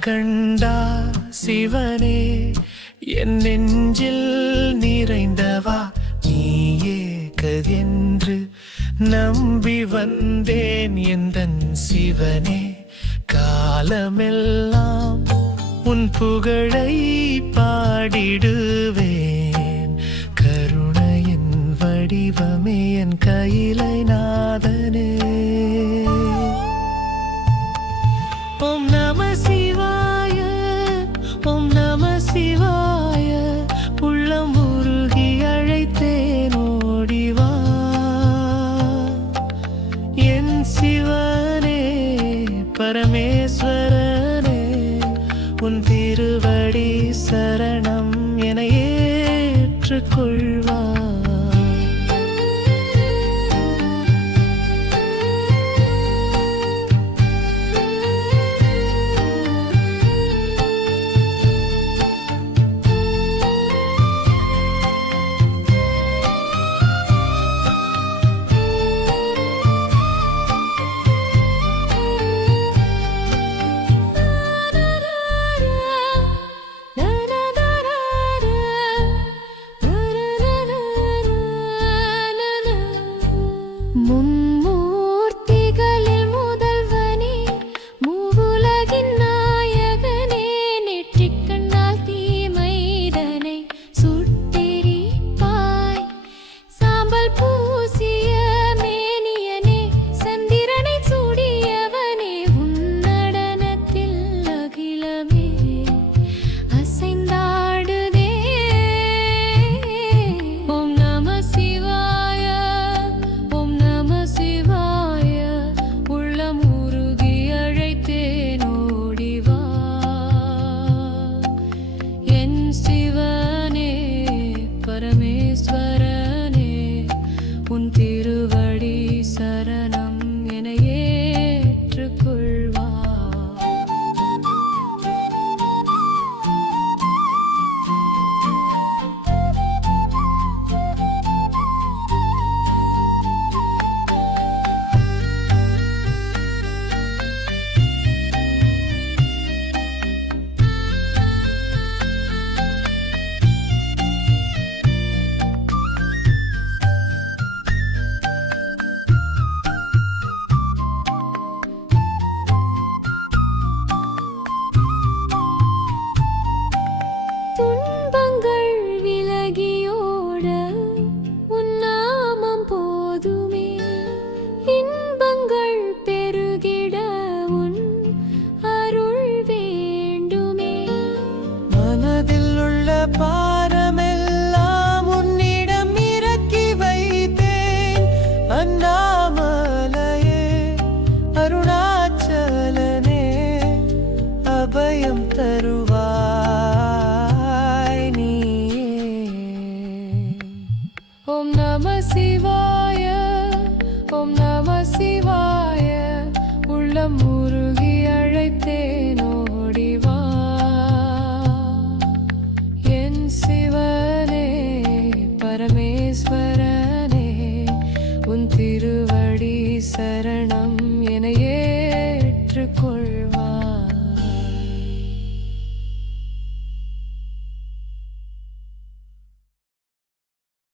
கண்டா சிவனே என் நெஞ்சில் நிறைந்தவா நீயே கதென்று நம்பி வந்தேன் எந்தன் சிவனே. காலமெல்லாம் உன் புகழை பாடிடுவேன். கருணையின் வடிவமே என் கையிலை நாதனே. ஓம் நம திருவடி சரணம் என ஏற்றுக்கொள். ஓம் நம சிவா